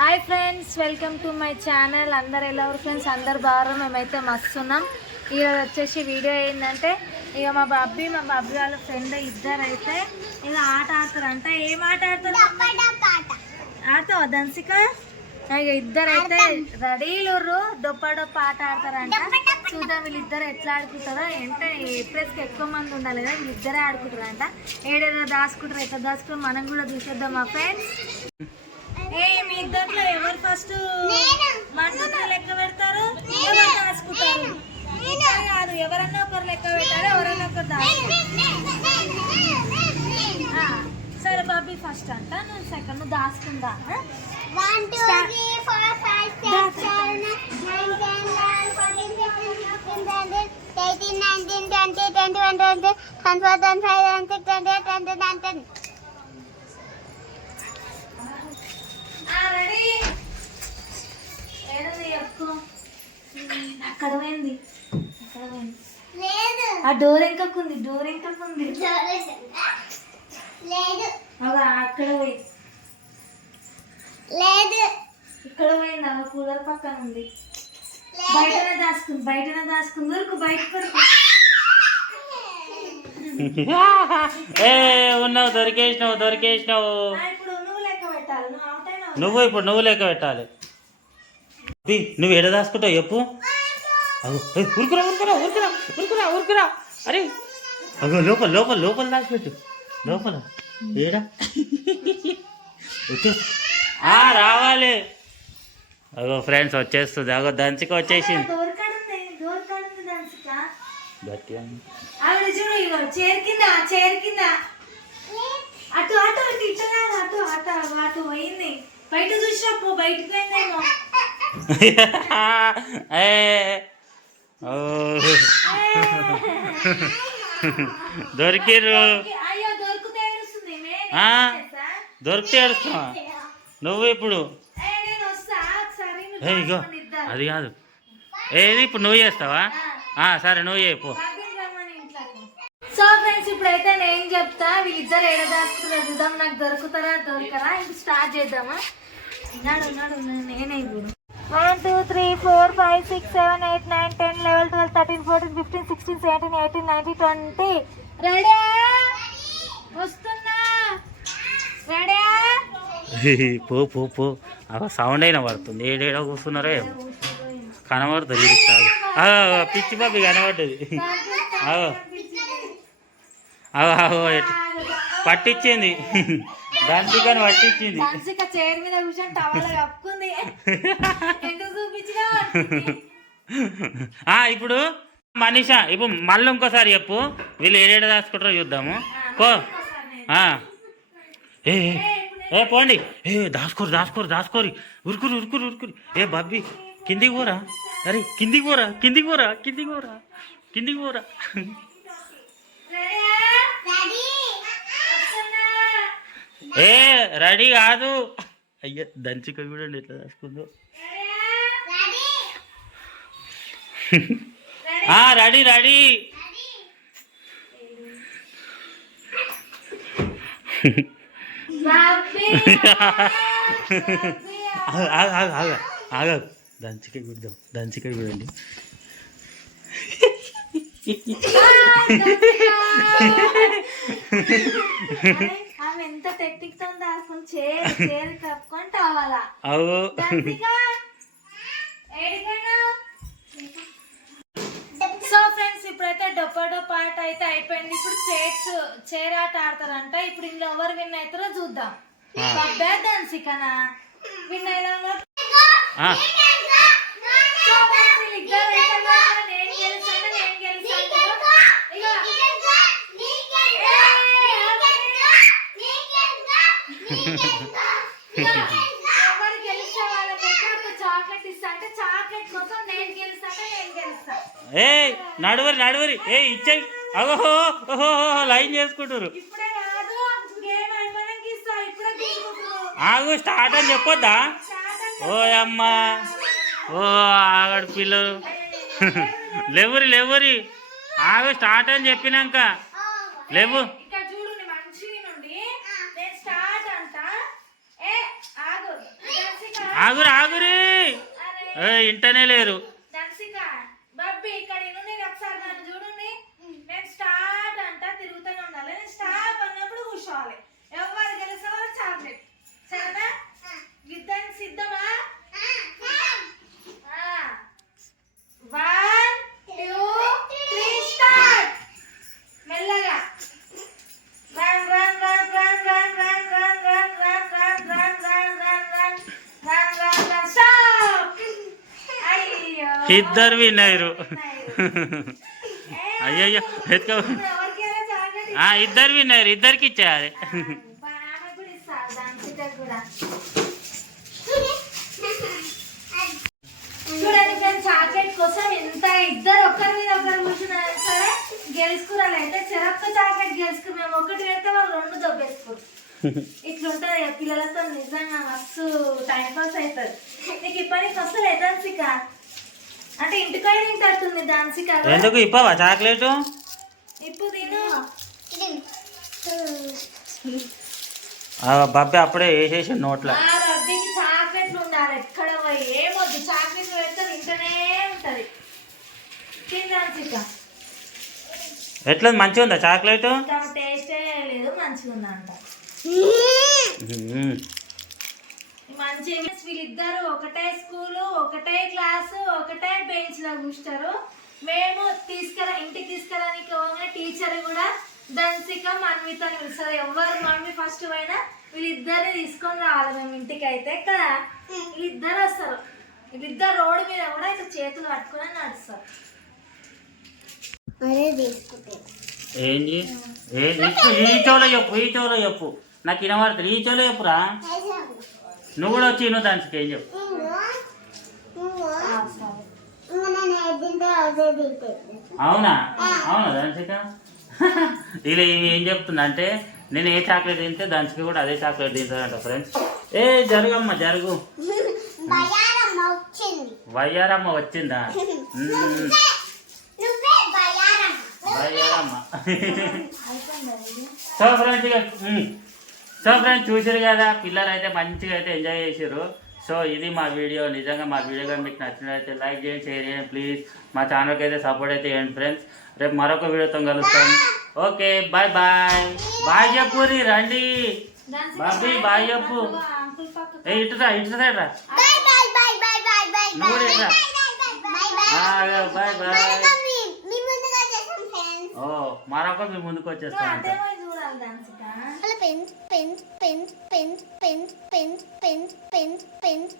Hi friends welcome to my channel. అందరు ఎలా friends? అందరు బాగా మేమైతే మస్తున్నాం ఈరోజు వచ్చేసి వీడియో ఏంటంటే ఇక మా బాబ్బీ మా బాబ్బీ వాళ్ళ ఫ్రెండ్ ఇద్దరు అయితే ఇక ఆట ఆడతారంట. ఏం ఆట ఆడతారు? ఆడతావా దంసిక ఇక ఇద్దరు అయితే రెడీలు డొప్ప డొప్ప ఆట ఆడతారంట. చూద్దాం వీళ్ళిద్దరు ఎట్లా ఆడుకుంటారో. అంటే ఏ ప్లేస్కి ఎక్కువ మంది ఉండాలి కదా వీళ్ళిద్దరే ఆడుకుంటారంట. ఏడేదో దాచుకుంటారు ఎట్లా దాచుకుంటారు మనం కూడా చూసేద్దాం మా ఫ్రెండ్స్. ఏం మీ ఇద్దరిలో ఎవరు ఫస్ట్ మంటలు లెక్క పెడతారు ఎవరు దాచుకుంటారు ఇద్దరు కాదు ఎవరన్నా ఒకరు లెక్క పెట్టారు ఎవరన్నా ఒకరు దాచుకుంటారు సరే బాబీ ఫస్ట్ అంట నువ్వు సెకండ్ దాచుకుందా ఆ? One, two, three, four, five, six, seven, eight, nine, ten, eleven, fourteen, fifteen, sixteen, seventeen, eighteen, nineteen, twenty, twenty-one, twenty, twenty-four, twenty-five, twenty-six, twenty-eight, twenty-nine, thirty. ఆ, ఆ డోర్ ఎంకకుంది డోర్ ఎంకకుంది లేదు. అలా అక్కడ పోయింది లేదు. ఇక్కడ పోయింది అలా కూలర్ పక్కన ఉంది. బయటనే దాచుకుంది బయటనే దాచుకుంది ఊరుకు బయట కొరకు. ఏ ఉన్నావు దొరికేసినావు దొరికేసినావు. ఇప్పుడు నువ్వు ఇప్పుడు నువ్వు లెక్క పెట్టాలి. నువ్వు ఎడ దాచుకుంటావు చెప్పు. ఉరుకురా ఉరుకురా ఉరుకురా ఉరుకురా ఉరుకురా అరే అగో లోపల లోపల లోపల దాచిపెట్టు. లోపల. ఏడా? ఆ, రావాలి. అగో ఫ్రెండ్స్ వచ్చేస్తుంది. అగో దంచికి వచ్చేసింది. డోర్ కాడుంది డోర్ కాడుంది దానిక గట్టిగా ఆవిడ చూడు ఇగో చైర్ కింద చైర్ కింద. అటు అటు అటు అటు అటు అటు పోయింది. బయట చూసినప్పుడు బయటకు పోయిందేమో. ఏ అయ్యో దొరికితే ఏడుస్తావా? నువ్వు ఇప్పుడు. ఇగో. అది కాదు. ఏది ఇప్పుడు నువ్వు చేస్తావా? సరే నువ్వు ఇంట్లోకి. సో ఫ్రెండ్స్ ఇప్పుడైతే నేను చెప్తా వీళ్ళిద్దరు ఏడ దాచుకున్నారు చూద్దాం. నాకు దొరుకుతారా దొరకరా? ఇంక స్టార్ట్ చేద్దామా? నాడు నాడు నేనే ఇప్పుడు. One two three four five six seven eight nine ten eleven twelve thirteen fourteen fifteen sixteen seventeen eighteen nineteen twenty ready వస్తున్నా. రెడీ పో పో పో. అలా సౌండ్ అయినా పడుతుంది. ఏడేడ కూర్చున్నారే? కనబడుతుంది. పిచ్చి బాబి కనబడ్డది. అవో అవో ఎట్- పట్టించింది. పట్టించింది. చైర్ మీద కూర్చొని టవల్ కప్పుకుంది. ఎందుకు చూపించినా ఆ, ఇప్పుడు మనీషా ఇప్పుడు మళ్ళీ ఇంకోసారి చెప్పు. వీళ్ళు ఏడేడ దాచుకుంటారో చూద్దాము. పో. ఏ ఏ, పోండి. ఏ దాచుకోరు దాచుకోరు దాచుకోరు. ఉరుకురు ఉరుకురు ఉరుకురు. ఏ బాబ్బి కిందికి పోరా. అరే కిందికి పోరా కిందికి పోరా కిందికి పోరా కిందికి పోరా. ఏ రెడీ కాదు. అయ్యా దంచిక చూడండి ఎట్లా? ఆ రెడీ రెడీ. ఆగ ఆగ దంచిక చూద్దాం దంచిక చూడండి ఎంత టెక్నిక్తో దాచుకుని చేరు చేరు కప్పుకొని కావాలా అవు. సో ఫ్రెండ్స్ ఇప్పుడైతే డొప్ప డొప్ప ఆట అయితే అయిపోయింది. ఇప్పుడు చైర్స్ చైర్ ఆట ఆడతారంట. ఇప్పుడు ఇందులో ఎవరు విన్ అవుతారో చూద్దాం. బబ్బే దంచికనా విన్ అయినా ఆ, సో friends, వీళ్ళిద్దరు అయితే మాత్రం నేను గెలుస్తాను నేను గెలుస్తాను ఇగో ఎవరు గెలిస్తే వాళ్ళకైతే ఒక చాక్లెట్ ఇస్తా అంటే చాక్లెట్ కోసం నేను గెలుస్తా అంటే నేను గెలుస్తా ఏయ్ నడువరి నడువరి. ఏ ఇచ్చేయి. అగోహో ఓహో లైన్ చేసుకుంటారు ఆగు స్టార్ట్ అని చెప్పొద్దా? ఓ అమ్మా. ఓ ఆగడు పిల్లలు. లేవురి లేవురి. ఆగు స్టార్ట్ అని చెప్పినాక. లేవు ఇక్కడ చూడు నీ మంచి నుండి నేను స్టార్ట్ అంట ఏ ఆగు ఆగురు ఆగురి. ఇంటనే లేరు. అయ్యో ఇద్దరు విన్నారు. అయ్యయ్యో ఎత్తుకో ఎవరికైనా చాక్లెట్ ఆ, ఇద్దరు విన్నారు ఇద్దరికి ఇచ్చేయాలి చూడండి చాక్లెట్ కోసం ఎంత ఇద్దరు ఒకరి మీద ఒకరు కూర్చున్నారు. సరే గెలుచుకురాలి అయితే చెరొక్క చాక్లెట్ గెలుచుకు మేము ఒకటి పెడితే వాళ్ళు రెండు దొబ్బేసుకోరు ఇట్లుంటది ఇక పిల్లలతో నిజంగా మస్తు టైం పాస్ అవుతుంది. నీకు ఇప్పటికి వస్తుంది దాన్సిక అంటే ఇంటికాడ తింటుంది దాన్సిక ఎందుకు ఇప్పవా చాక్లెట్? ఇప్పుడు తిను. అప్పుడే వేసేసి నోట్లో. రబ్బీకి చాక్లెట్లు ఉండాలి. ఎక్కడ పోయి? ఏమొద్దు చాక్లెట్లు తింటూనే ఉంటది. ఎట్లా మంచిగా ఉందా చాక్లెట్? టేస్టే లేదు మంచిగా ఉందంట మంచి వీళ్ళిద్దరు ఒకటే స్కూలు ఒకటే క్లాసు ఒకటే బెంచ్లో కూర్చుంటారు మేము తీసుకురా ఇంటికి తీసుకురానికి పోగానే టీచర్ కూడా దంసిక మన్విత అని పిలుస్తారు. ఎవరు మమ్మీ ఫస్ట్ పోయినా వీళ్ళిద్దరిని తీసుకొని రావాలి మేము ఇంటికి అయితే కదా? వీళ్ళిద్దరు వస్తారు. వీళ్ళిద్దరు రోడ్డు మీద కూడా ఇట్లా చేతులు పట్టుకొని నడుస్తారు. ఏంటి ఏంటి ఈ చెవులో చెప్పు ఈ చెవులో చెప్పు. నాకు వినబడుతుంది ఈ చెవులో చెప్పురా. నువ్వు కూడా వచ్చి నువ్వు దానికి ఏం చెప్పు. అవునా? అవునా దానిక ఇలా ఏం చెప్తుంది అంటే నేను ఏ చాక్లెట్ తింటే దానికి కూడా అదే చాక్లెట్ తింటానంట ఫ్రెండ్స్. ఏ జరుగమ్మ జరుగు. వయ్యారమ్మ వచ్చిందా? వయ్యారమ్మ? సో ఫ్రెండ్స్ ఇక. సో ఫ్రెండ్స్ చూసారు కదా పిల్లలు అయితే మంచిగా అయితే ఎంజాయ్ చేసారు సో ఇది మా వీడియో నిజంగా మా వీడియో కానీ మీకు నచ్చినట్లయితే లైక్ చేయండి షేర్ చేయండి ప్లీజ్ మా ఛానల్కి అయితే సపోర్ట్ అయితే చేయండి ఫ్రెండ్స్ రేపు మరొక వీడియోతో కలుస్తాం. ఓకే బాయ్ బాయ్ బాయ్ చెప్పురి రండి. బాబీ బాయ్ చెప్పు ఏ ఇటురా ఇటు సైడ్ రా. నువ్వు ఇట్రా బాయ్ బాయ్ ఓ మరొక మీ ముందుకు నువ్వు ಅಲ್ಲ ಅನ್ಸುತ್ತಾ ಅಲ್ಲ ಪೆಂಚ್ ಪೆಂಚ್ ಪೆಂಚ್ ಪೆಂಚ್ ಪೆಂಚ್ ಪೆಂಚ್ ಪೆಂಚ್ ಪೆಂಚ್ ಪೆಂಚ್